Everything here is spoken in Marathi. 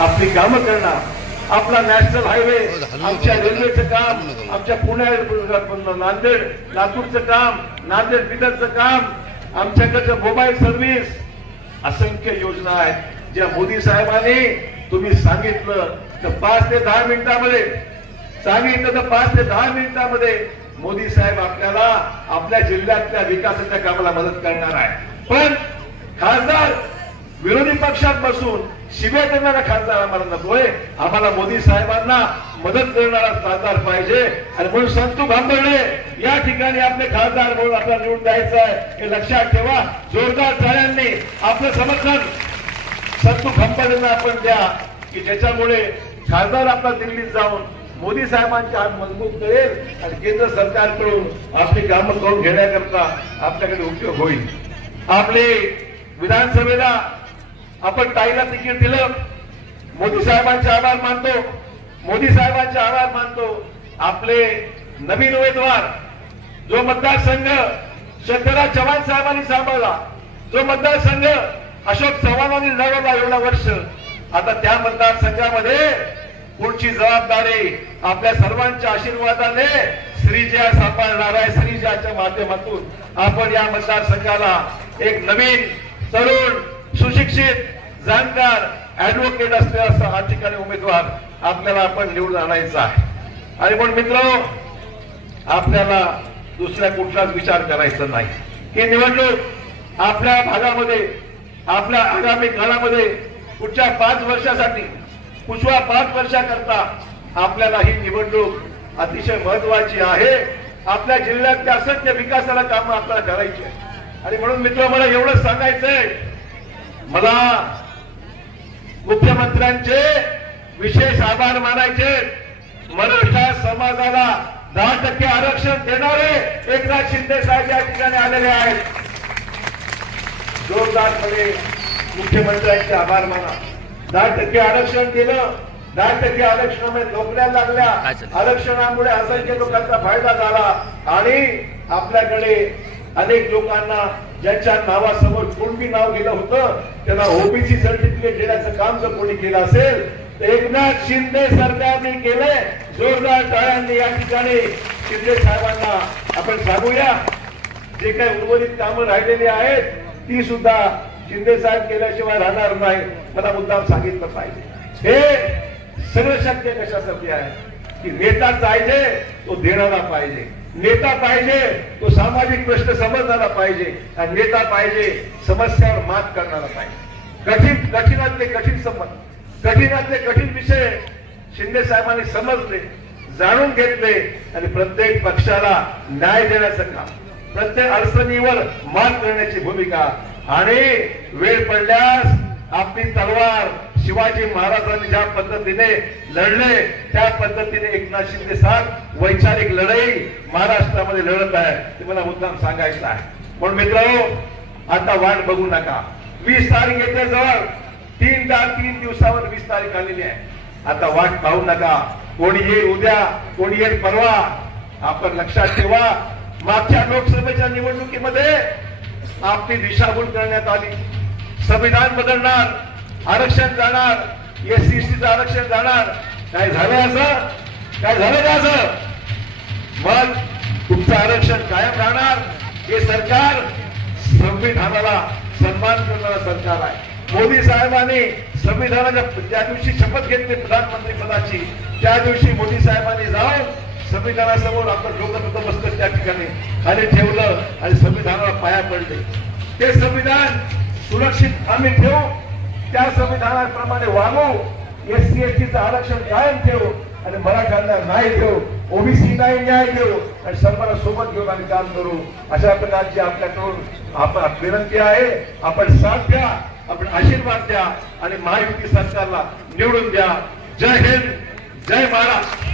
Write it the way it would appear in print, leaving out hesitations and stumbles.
आपली कामं करणार, आपला नॅशनल हायवे, आमच्या रेल्वेचं काम, आमच्या पुण्या नांदेड लातूरचं काम, नांदेड बिदरचं काम, आमच्याकडचं मोबाईल सर्व्हिस, असंख्य योजना आहेत ज्या मोदी साहेबांनी तुम्ही सांगितलं तर 5 ते 10 मिनिटांमध्ये सांगितलं तर 5 ते 10 मिनिटांमध्ये मोदी साहेब आपल्याला आपल्या जिल्ह्यातल्या विकासाच्या कामाला मदत करणार आहे. पण खासदार विरोधी पक्षात बसून शिव्या देणारा खासदार आम्हाला नकोय. आम्हाला मोदी साहेबांना मदत करणारा खासदार पाहिजे. आणि म्हणून संतू भांबर्डे या ठिकाणी आपले खासदार म्हणून आपल्याला निवडून द्यायचं आहे हे लक्षात ठेवा. जोरदार टाळ्यांनी आपलं समर्थन संतू भांबर्डेंना आपण द्या की ज्याच्यामुळे खासदार आपला दिल्लीत जाऊन मोदी साहेबांचे हात मजबूत करेल आणि केंद्र सरकारकडून आपली कामं करून घेण्याकरता आपल्याकडे उपयोग होईल. आपले विधानसभेला आपण ताईला तिकीट दिलं, मोदी साहेबांचे आभार मानतो. मोदी साहेबांचे आभार मानतो. आपले नवीन उमेदवार जो मतदारसंघ शंकरराव चव्हाण साहेबांनी सांभाळला, जो मतदारसंघ अशोक चव्हाणांनी लढवला एवढा वर्ष, आता त्या मतदारसंघामध्ये पुढची जबाबदारी आपल्या सर्वांच्या आशीर्वादाने श्रीजया सांभाळणार आहे. श्रीजयाच्या माध्यमातून आपण या मतदारसंघाला एक नवीन तरुण सुशिक्षित जाणकार ऍडव्होकेट असलेला हा ठिकाणी उमेदवार आपल्याला आपण निवडून आणायचा आहे. आणि पण मित्रांनो, आपल्याला दुसऱ्या कुठलाच विचार करायचा नाही. ही निवडणूक आपल्या भागामध्ये आपल्या आगामी काळामध्ये पुढच्या 5 वर्षासाठी पुढच्या 5 वर्षाकरता आपल्याला ही निवडणूक अतिशय महत्वाची आहे. आपल्या जिल्ह्यातल्या असंख्य विकासाला कामं आपल्याला करायची आहे. आणि म्हणून मित्र, मला एवढंच सांगायचंय, मला मुख्यमंत्र्यांचे विशेष आभार मानायचे. मराठा समाजाला 10% आरक्षण देणारे एकनाथ शिंदे साहेब या ठिकाणी आलेले आहेत. जोरदारपणे मुख्यमंत्र्यांचे आभार माना. 10% आरक्षण दिलं, 10% आरक्षणामुळे नोकऱ्या लागल्या, आरक्षणामुळे असंख्य लोकांचा फायदा झाला. आणि आपल्याकडे अनेक लोकांना ज्यांच्या नावासमोर कुणबी नाव गेलं होतं त्यांना ओबीसी सर्टिफिकेट देण्याचं काम जर कोणी केलं असेल तर एकनाथ शिंदे सरकारने केले. जोरदार टाळ्यांनी या ठिकाणी शिंदे साहेबांना आपण सांगूया. जे काही उर्वरित कामं राहिलेली आहेत ती सुद्धा शिंदे साहेब केल्याशिवाय राहणार नाही. मला मुद्दाम सांगितलं पाहिजे. हे सगळं शक्य कशासाठी आहे की नेता पाहिजे तो देणारा पाहिजे, नेता पाहिजे तो सामाजिक प्रश्न समजणारा पाहिजे, आणि नेता पाहिजे समस्यावर मात करणारा पाहिजे. कठीणातले कठीण विषय शिंदे साहेबांनी समजले, जाणून घेतले आणि प्रत्येक पक्षाला न्याय देण्याचं काम, प्रत्येक अडचणीवर मात करण्याची भूमिका. आणि वेळ पडल्यास आपली तलवार शिवाजी महाराजांनी ज्या पद्धतीने लढले त्या पद्धतीने एकनाथ शिंदे साहेब वैचारिक लढाई महाराष्ट्रामध्ये लढत आहे. ते मला मुद्दाम सांगायचं आहे. म्हणून मित्रांनो, आता वाट बघू नका. 20 तारीख येते जवळ, 3 दिवसावर 20 तारीख आलेली आहे. आता वाट पाहू नका. कोणी येईल उद्या, कोणी येईल परवा. आपण लक्षात ठेवा, मागच्या लोकसभेच्या निवडणुकीमध्ये आपली दिशाभूल करण्यात आली. संविधान बदलणार, आरक्षण जाणार, SC/ST आरक्षण जाणार. काय झालं असं? काय झालं का असं? मग तुमचं आरक्षण कायम राहणार. हे सरकार संविधानाला सन्मान करणारं सरकार आहे. मोदी साहेबांनी संविधानाच्या ज्या दिवशी शपथ घेतली प्रधानमंत्री पदाची, त्या दिवशी मोदी साहेबांनी जाऊन संविधानासमोर आपलं डोकं मस्तक त्या ठिकाणी खाली ठेवलं आणि संविधानाला पाया पडले. ते संविधान सुरक्षित आम्ही ठेवू, त्या संविधानाप्रमाणे वागू, SC/ST आरक्षण कायम ठेवू आणि मराठ्यांना न्याय देऊ, ओबीसी न्याय देऊ आणि सर्वांना सोबत घेऊन आम्ही काम करू. अशा प्रकारची आपल्याकडून आपण विनंती आहे. आपण साथ द्या, आपण आशीर्वाद द्या आणि महायुती सरकारला निवडून द्या. जय हिंद, जय महाराष्ट्र.